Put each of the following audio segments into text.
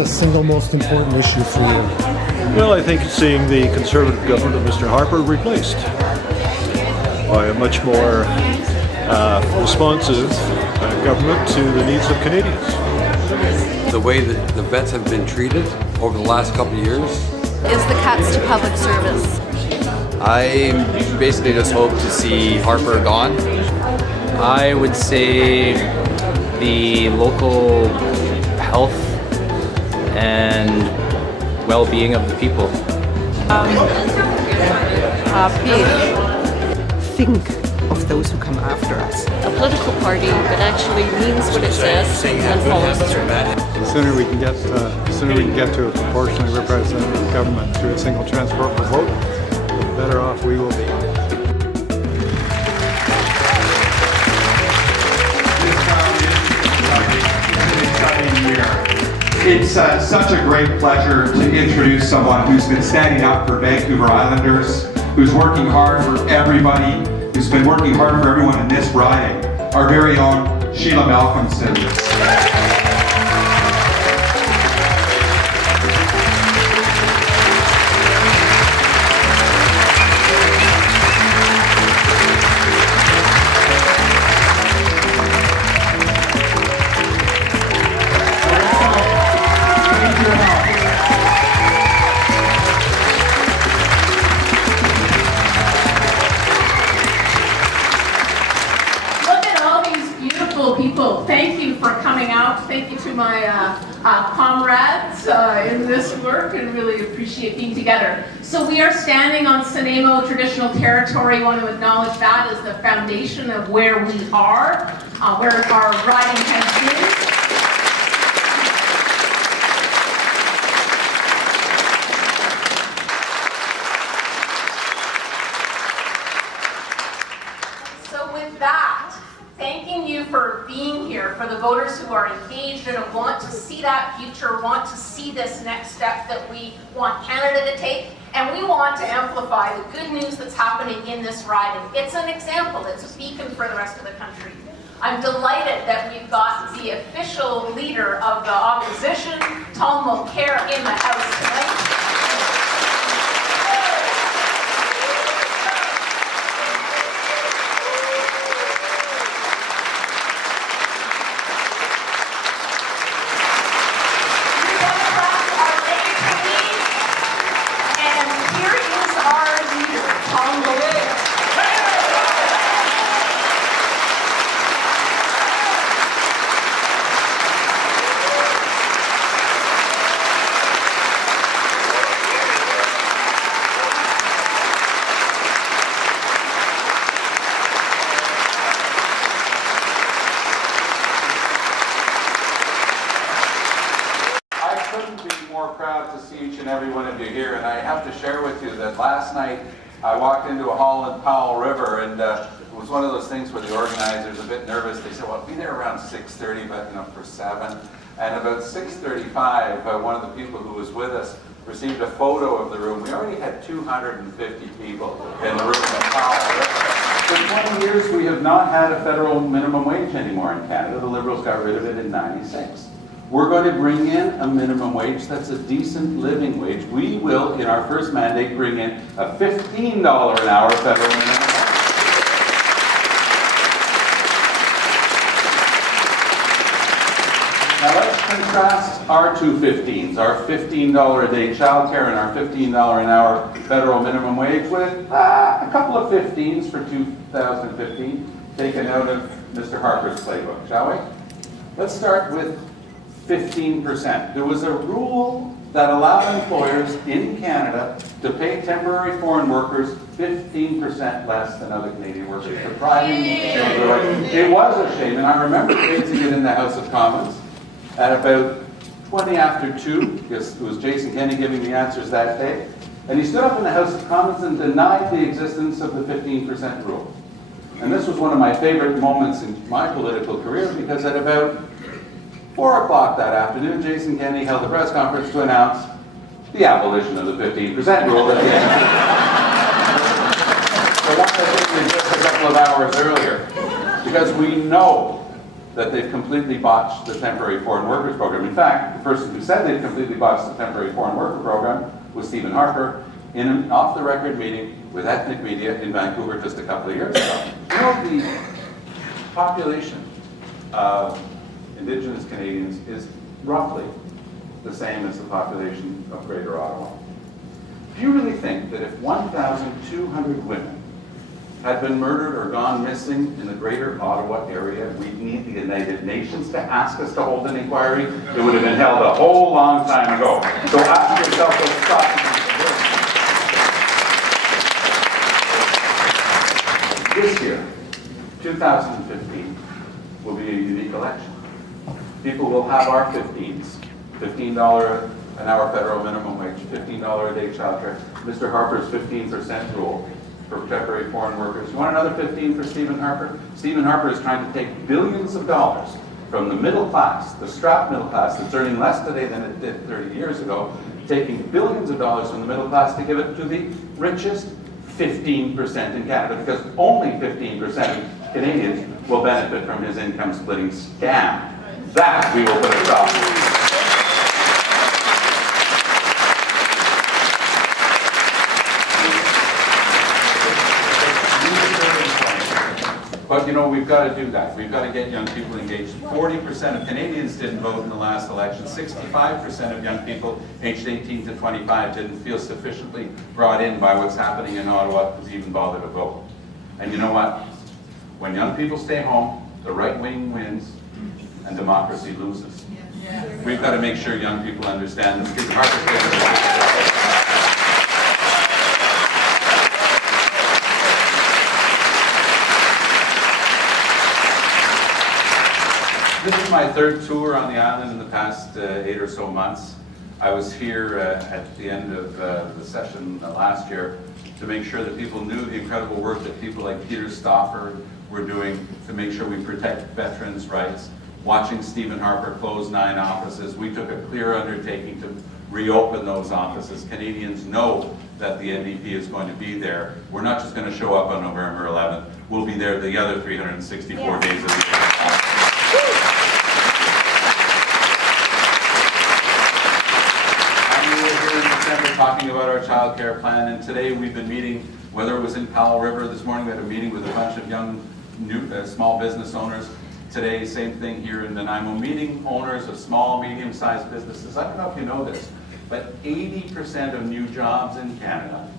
the single most important issue for you? Well, I think seeing the Conservative government of Mr. Harper replaced by a much more responsive government to the needs of Canadians. The way that the vets have been treated over the last couple of years is the cuts to public service. I basically just hope to see Harper gone. I would say the local health and well-being of the people. Peace. Think of those who come after us. A political party that actually means what it says and follows through. The sooner we can get to a proportionally representative government through a single transportable vote, the better off we will be. It's such a great pleasure to introduce someone who's been standing up for Vancouver Islanders, who's working hard for everybody, who's been working hard for everyone in this riding, our very own Sheila Malcolmson. People, thank you for coming out. Thank you to my comrades in this work, and really appreciate being together. So we are standing on Nanaimo traditional territory. I want to acknowledge that as the foundation of where we are, where our riding has been. So with that, thanking you for being here, for the voters who are engaged and want to see that future, want to see this next step that we want Canada to take, and we want to amplify the good news that's happening in this riding. It's an example, it's a beacon for the rest of the country. I'm delighted that we've got the official leader of the opposition, Tom Mulcair, in the House tonight. Proud to see each and every one of you here, and I have to share with you that last night I walked into a hall in Powell River, and it was one of those things where the organizers are a bit nervous. They said, well, be there around 6:30, but for 7. And about 6:35, one of the people who was with us received a photo of the room. We already had 250 people in the room at Powell River. For 20 years, we have not had a federal minimum wage anymore in Canada. The Liberals got rid of it in '96. We're going to bring in a minimum wage that's a decent living wage. We will, in our first mandate, bring in a $15 an hour federal minimum wage. Now let's contrast our two 15s, our $15 a day childcare and our $15 an hour federal minimum wage with a couple of 15s for 2015 taken out of Mr. Harper's playbook, shall we? Let's start with 15%. There was a rule that allowed employers in Canada to pay temporary foreign workers 15% less than other Canadian workers. It was a shame, and I remember raising it in the House of Commons at about 20 after 2, because it was Jason Kenney giving the answers that day, and he stood up in the House of Commons and denied the existence of the 15% rule. And this was one of my favorite moments in my political career, because at about 4 o'clock that afternoon, Jason Kenney held a press conference to announce the abolition of the 15% rule at the end. So that's the thing just a couple of hours earlier. Because we know that they've completely botched the temporary foreign workers program. In fact, the person who said they'd completely botched the temporary foreign worker program was Stephen Harper in an off-the-record meeting with ethnic media in Vancouver just a couple of years ago. You know, the population of Indigenous Canadians is roughly the same as the population of Greater Ottawa. Do you really think that if 1,200 women had been murdered or gone missing in the Greater Ottawa area, we'd need the United Nations to ask us to hold an inquiry? It would have been held a whole long time ago. So ask yourself those questions. This year, 2015, will be a unique election. People will have our 15s, $15 an hour federal minimum wage, $15 a day childcare, Mr. Harper's 15% rule for temporary foreign workers. You want another 15 for Stephen Harper? Stephen Harper is trying to take billions of dollars from the middle class, the strapped middle class that's earning less today than it did 30 years ago, taking billions of dollars from the middle class to give it to the richest 15% in Canada, because only 15% of Canadians will benefit from his income splitting scam. That we will put a stop to. But you know, we've got to do that. We've got to get young people engaged. 40% of Canadians didn't vote in the last election. 65% of young people aged 18 to 25 didn't feel sufficiently brought in by what's happening in Ottawa to even bother to vote. And you know what? When young people stay home, the right wing wins and democracy loses. We've got to make sure young people understand this. Stephen Harper This is my third tour on the island in the past 8 or so months. I was here at the end of the session last year to make sure that people knew the incredible work that people like Peter Stauffer were doing to make sure we protect veterans' rights. Watching Stephen Harper close 9 offices, we took a clear undertaking to reopen those offices. Canadians know that the NDP is going to be there. We're not just going to show up on November 11th. We'll be there the other 364 days of the year. Talking about our child care plan, and today we've been meeting, whether it was in Powell River this morning, we had a meeting with a bunch of young small business owners. Today, same thing here in Nanaimo, meeting owners of small, medium-sized businesses. I don't know if you know this, but 80% of new jobs in Canada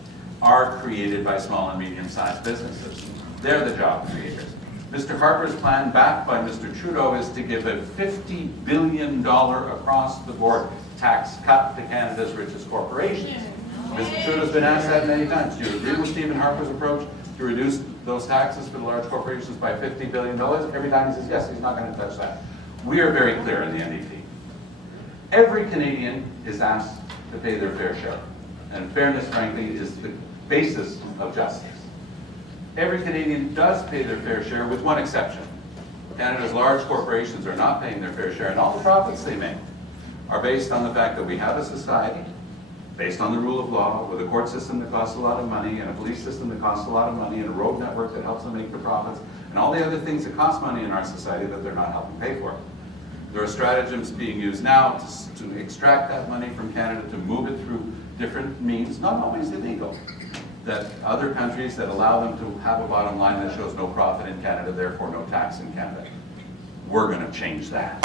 are created by small and medium-sized businesses. They're the job creators. Mr. Harper's plan, backed by Mr. Trudeau, is to give a $50 billion across-the-board tax cut to Canada's richest corporations. Mr. Trudeau's been asked that many times. Do you agree with Stephen Harper's approach to reduce those taxes for the large corporations by $50 billion? Every time he says yes, he's not going to touch that. We are very clear in the NDP. Every Canadian is asked to pay their fair share. And fairness, frankly, is the basis of justice. Every Canadian does pay their fair share, with one exception. Canada's large corporations are not paying their fair share, and all the profits they make are based on the fact that we have a society based on the rule of law, with a court system that costs a lot of money, and a police system that costs a lot of money, and a road network that helps them make the profits, and all the other things that cost money in our society that they're not helping pay for. There are stratagems being used now to extract that money from Canada, to move it through different means, not always illegal, that other countries that allow them to have a bottom line that shows no profit in Canada, therefore no tax in Canada. We're going to change that.